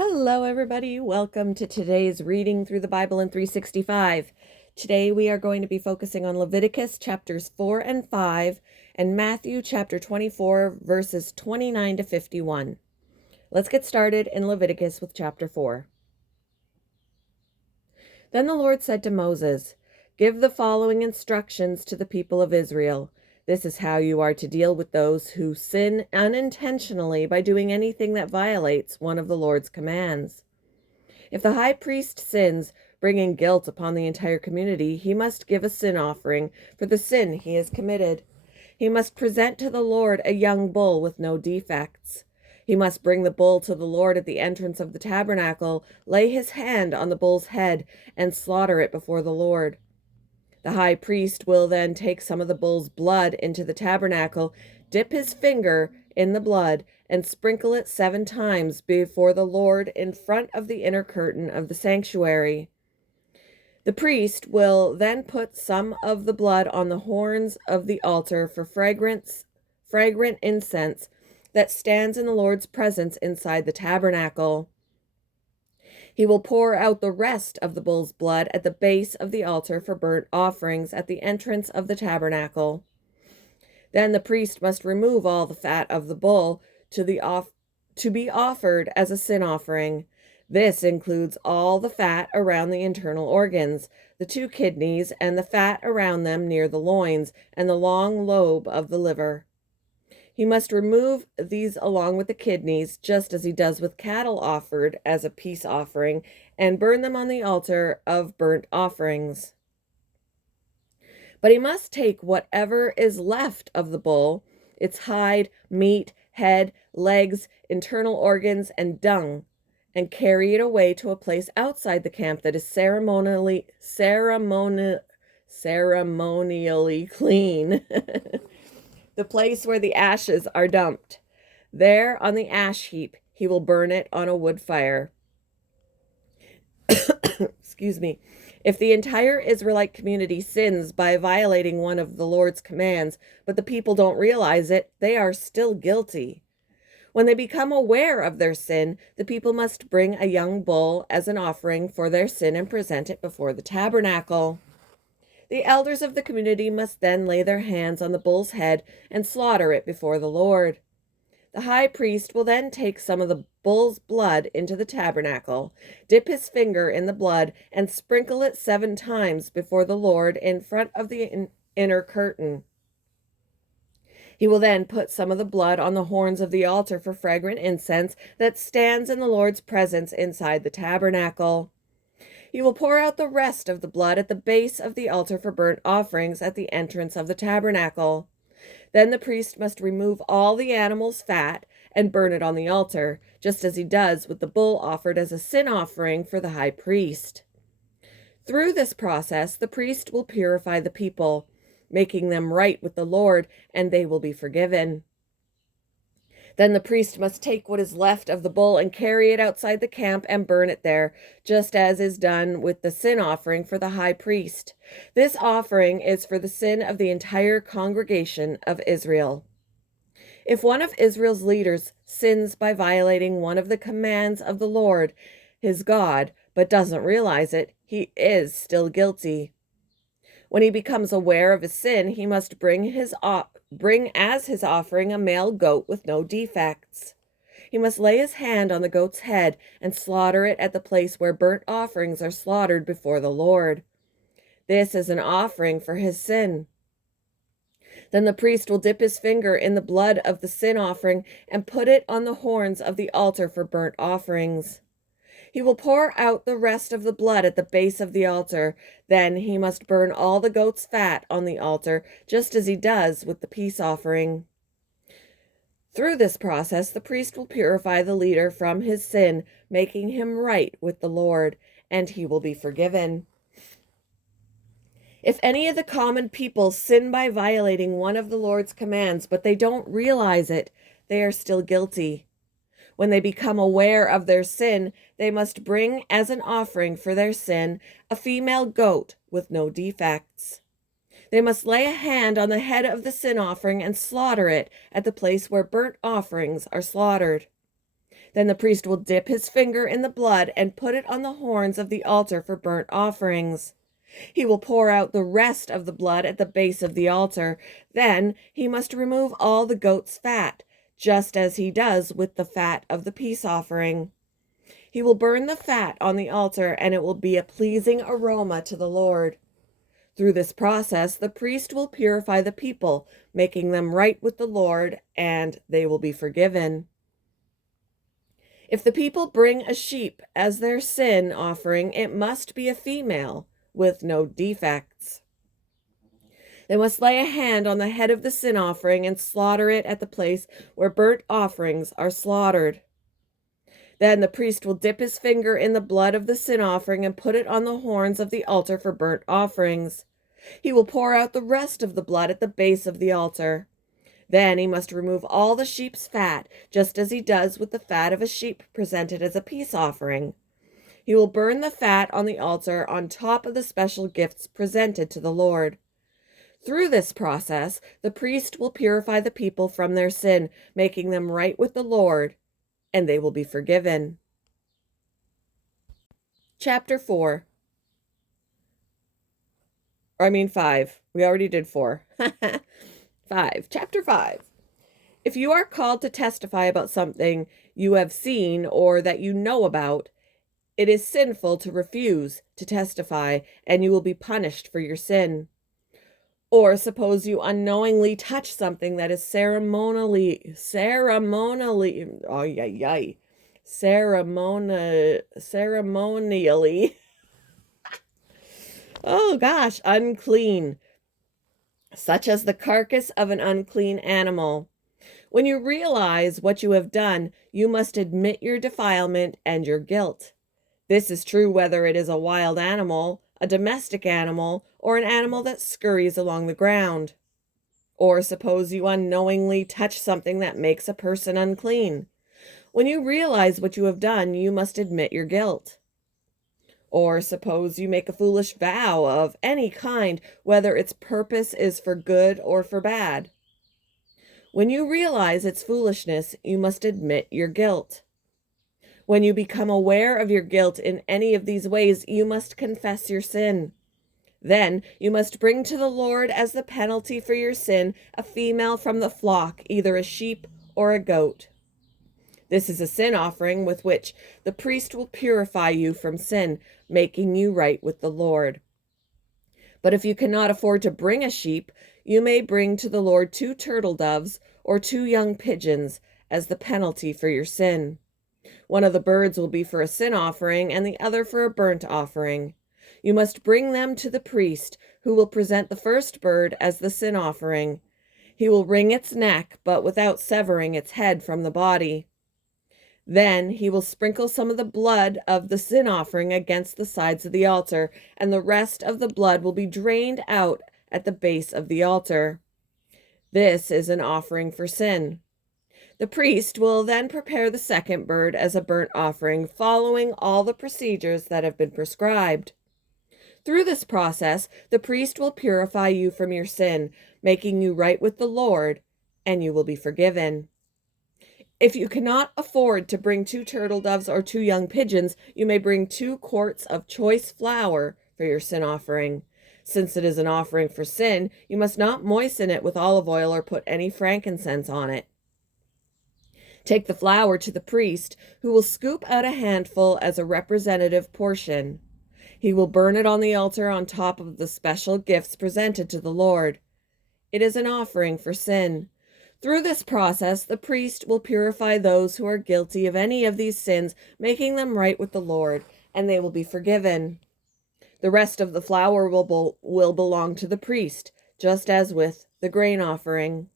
Hello, everybody. Welcome to today's reading through the Bible in 365. Today we are going to be focusing on Leviticus chapters 4 and 5 and Matthew chapter 24, verses 29 to 51. Let's get started in Leviticus with chapter 4. Then the Lord said to Moses, "Give the following instructions to the people of Israel. This is how you are to deal with those who sin unintentionally by doing anything that violates one of the Lord's commands. If the high priest sins, bringing guilt upon the entire community, he must give a sin offering for the sin he has committed. He must present to the Lord a young bull with no defects. He must bring the bull to the Lord at the entrance of the tabernacle, lay his hand on the bull's head, and slaughter it before the Lord. The high priest will then take some of the bull's blood into the tabernacle, dip his finger in the blood, and sprinkle it 7 times before the Lord in front of the inner curtain of the sanctuary. The priest will then put some of the blood on the horns of the altar for fragrant incense that stands in the Lord's presence inside the tabernacle. He will pour out the rest of the bull's blood at the base of the altar for burnt offerings at the entrance of the tabernacle. Then the priest must remove all the fat of the bull to be offered as a sin offering. This includes all the fat around the internal organs, the 2 kidneys, and the fat around them near the loins, and the long lobe of the liver. He must remove these along with the kidneys, just as he does with cattle offered as a peace offering, and burn them on the altar of burnt offerings. But he must take whatever is left of the bull, its hide, meat, head, legs, internal organs, and dung, and carry it away to a place outside the camp that is ceremonially clean. The place where the ashes are dumped. There on the ash heap, he will burn it on a wood fire. Excuse me. If the entire Israelite community sins by violating one of the Lord's commands, but the people don't realize it, they are still guilty. When they become aware of their sin, the people must bring a young bull as an offering for their sin and present it before the tabernacle. The elders of the community must then lay their hands on the bull's head and slaughter it before the Lord. The high priest will then take some of the bull's blood into the tabernacle, dip his finger in the blood, and sprinkle it 7 times before the Lord in front of the inner curtain. He will then put some of the blood on the horns of the altar for fragrant incense that stands in the Lord's presence inside the tabernacle. He will pour out the rest of the blood at the base of the altar for burnt offerings at the entrance of the tabernacle. Then the priest must remove all the animal's fat and burn it on the altar, just as he does with the bull offered as a sin offering for the high priest. Through this process, the priest will purify the people, making them right with the Lord, and they will be forgiven. Then the priest must take what is left of the bull and carry it outside the camp and burn it there, just as is done with the sin offering for the high priest. This offering is for the sin of the entire congregation of Israel. If one of Israel's leaders sins by violating one of the commands of the Lord, his God, but doesn't realize it, he is still guilty. When he becomes aware of his sin, he must bring as his offering a male goat with no defects. He must lay his hand on the goat's head and slaughter it at the place where burnt offerings are slaughtered before the Lord. This is an offering for his sin. Then the priest will dip his finger in the blood of the sin offering and put it on the horns of the altar for burnt offerings. He will pour out the rest of the blood at the base of the altar. Then he must burn all the goat's fat on the altar, just as he does with the peace offering. Through this process, the priest will purify the leader from his sin, making him right with the Lord, and he will be forgiven. If any of the common people sin by violating one of the Lord's commands, but they don't realize it, they are still guilty. When they become aware of their sin, they must bring as an offering for their sin a female goat with no defects. They must lay a hand on the head of the sin offering and slaughter it at the place where burnt offerings are slaughtered. Then the priest will dip his finger in the blood and put it on the horns of the altar for burnt offerings. He will pour out the rest of the blood at the base of the altar. Then he must remove all the goat's fat, just as he does with the fat of the peace offering. He will burn the fat on the altar, and it will be a pleasing aroma to the Lord. Through this process, the priest will purify the people, making them right with the Lord, and they will be forgiven. If the people bring a sheep as their sin offering, it must be a female with no defects. They must lay a hand on the head of the sin offering and slaughter it at the place where burnt offerings are slaughtered. Then the priest will dip his finger in the blood of the sin offering and put it on the horns of the altar for burnt offerings. He will pour out the rest of the blood at the base of the altar. Then he must remove all the sheep's fat, just as he does with the fat of a sheep presented as a peace offering. He will burn the fat on the altar on top of the special gifts presented to the Lord. Through this process, the priest will purify the people from their sin, making them right with the Lord, and they will be forgiven. Chapter 4. 5. We already did 4. 5. Chapter 5. If you are called to testify about something you have seen or that you know about, it is sinful to refuse to testify, and you will be punished for your sin. Or suppose you unknowingly touch something that is ceremonially, unclean, such as the carcass of an unclean animal. When you realize what you have done, you must admit your defilement and your guilt. This is true whether it is a wild animal, a domestic animal, or an animal that scurries along the ground. Or suppose you unknowingly touch something that makes a person unclean. When you realize what you have done, you must admit your guilt. Or suppose you make a foolish vow of any kind, whether its purpose is for good or for bad. When you realize its foolishness, you must admit your guilt. When you become aware of your guilt in any of these ways, you must confess your sin. Then you must bring to the Lord as the penalty for your sin a female from the flock, either a sheep or a goat. This is a sin offering with which the priest will purify you from sin, making you right with the Lord. But if you cannot afford to bring a sheep, you may bring to the Lord 2 turtle doves or 2 young pigeons as the penalty for your sin. One of the birds will be for a sin offering and the other for a burnt offering. You must bring them to the priest, who will present the first bird as the sin offering. He will wring its neck, but without severing its head from the body. Then he will sprinkle some of the blood of the sin offering against the sides of the altar, and the rest of the blood will be drained out at the base of the altar. This is an offering for sin. The priest will then prepare the second bird as a burnt offering, following all the procedures that have been prescribed. Through this process, the priest will purify you from your sin, making you right with the Lord, and you will be forgiven. If you cannot afford to bring 2 turtle doves or 2 young pigeons, you may bring 2 quarts of choice flour for your sin offering. Since it is an offering for sin, you must not moisten it with olive oil or put any frankincense on it. Take the flour to the priest, who will scoop out a handful as a representative portion. He will burn it on the altar on top of the special gifts presented to the Lord. It is an offering for sin. Through this process, the priest will purify those who are guilty of any of these sins, making them right with the Lord, and they will be forgiven. The rest of the flour will belong to the priest, just as with the grain offering.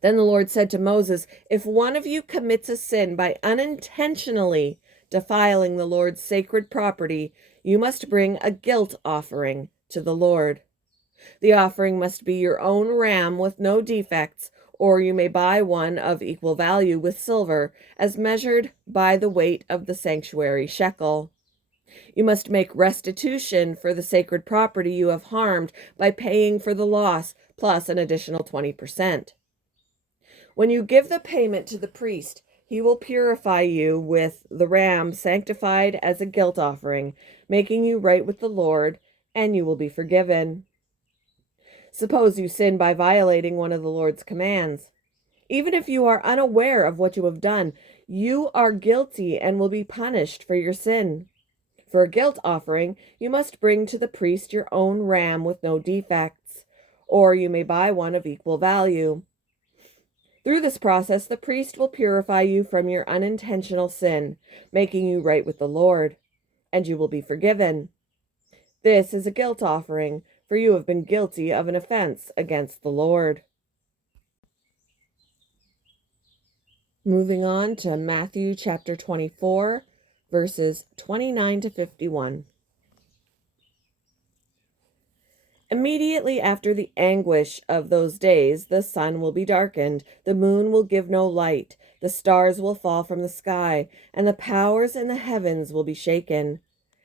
Then the Lord said to Moses, "If one of you commits a sin by unintentionally defiling the Lord's sacred property, you must bring a guilt offering to the Lord. The offering must be your own ram with no defects, or you may buy one of equal value with silver, as measured by the weight of the sanctuary shekel. You must make restitution for the sacred property you have harmed by paying for the loss plus an additional 20%. When you give the payment to the priest, He will purify you with the ram sanctified as a guilt offering, making you right with the Lord, and you will be forgiven. Suppose you sin by violating one of the Lord's commands. Even if you are unaware of what you have done, you are guilty and will be punished for your sin. For a guilt offering, you must bring to the priest your own ram with no defects, or you may buy one of equal value. Through this process, the priest will purify you from your unintentional sin, making you right with the Lord, and you will be forgiven. This is a guilt offering, for you have been guilty of an offense against the Lord. Moving on to Matthew chapter 24, verses 29 to 51. Immediately after the anguish of those days, the sun will be darkened, the moon will give no light, the stars will fall from the sky, and the powers in the heavens will be shaken.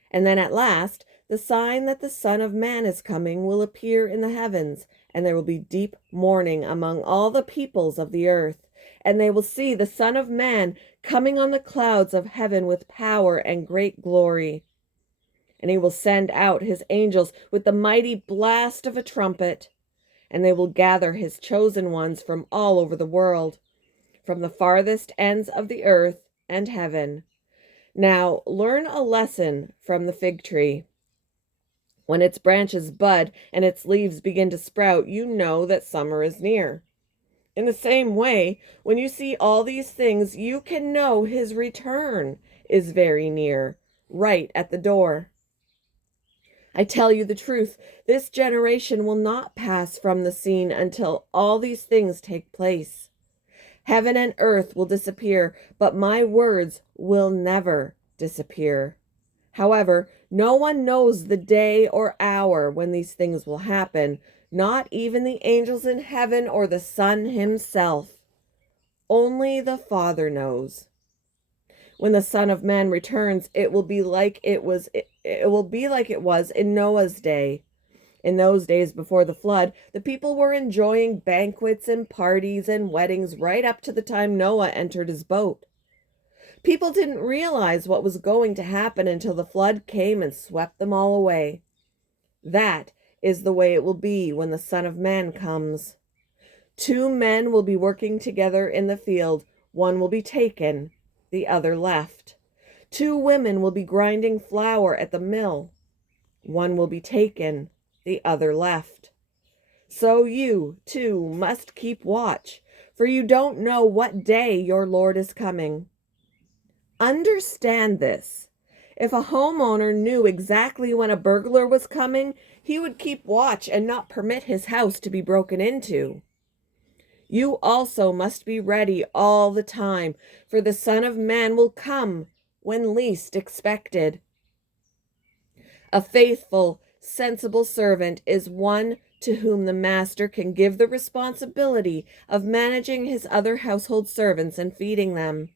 And then at last, the sign that the Son of Man is coming will appear in the heavens, and there will be deep mourning among all the peoples of the earth. And they will see the Son of Man coming on the clouds of heaven with power and great glory. And he will send out his angels with the mighty blast of a trumpet, and they will gather his chosen ones from all over the world, from the farthest ends of the earth and heaven. Now learn a lesson from the fig tree. When its branches bud and its leaves begin to sprout, you know that summer is near. In the same way, when you see all these things, you can know his return is very near, right at the door. I tell you the truth, this generation will not pass from the scene until all these things take place. Heaven and earth will disappear, but my words will never disappear. However, no one knows the day or hour when these things will happen, not even the angels in heaven or the Son himself. Only the Father knows. When the Son of Man returns, it will be like it was in Noah's day. In those days before the flood, the people were enjoying banquets and parties and weddings right up to the time Noah entered his boat. People didn't realize what was going to happen until the flood came and swept them all away. That is the way it will be when the Son of Man comes. 2 men will be working together in the field. One will be taken, the other left. 2 women will be grinding flour at the mill. One will be taken, the other left. So you, too, must keep watch, for you don't know what day your Lord is coming. Understand this. If a homeowner knew exactly when a burglar was coming, he would keep watch and not permit his house to be broken into. You also must be ready all the time, for the Son of Man will come when least expected. A faithful, sensible servant is one to whom the master can give the responsibility of managing his other household servants and feeding them.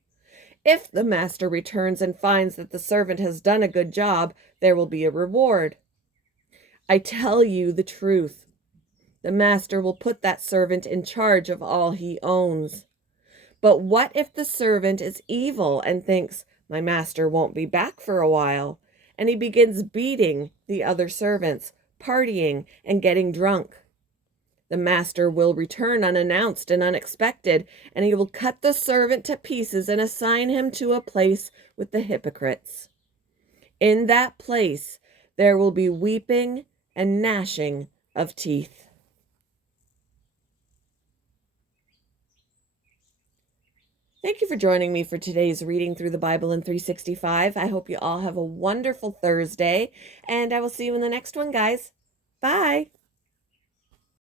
If the master returns and finds that the servant has done a good job, there will be a reward. I tell you the truth. The master will put that servant in charge of all he owns. But what if the servant is evil and thinks, my master won't be back for a while, and he begins beating the other servants, partying, and getting drunk? The master will return unannounced and unexpected, and he will cut the servant to pieces and assign him to a place with the hypocrites. In that place there will be weeping and gnashing of teeth. Thank you for joining me for today's reading through the Bible in 365. I hope you all have a wonderful Thursday, and I will see you in the next one, guys. Bye.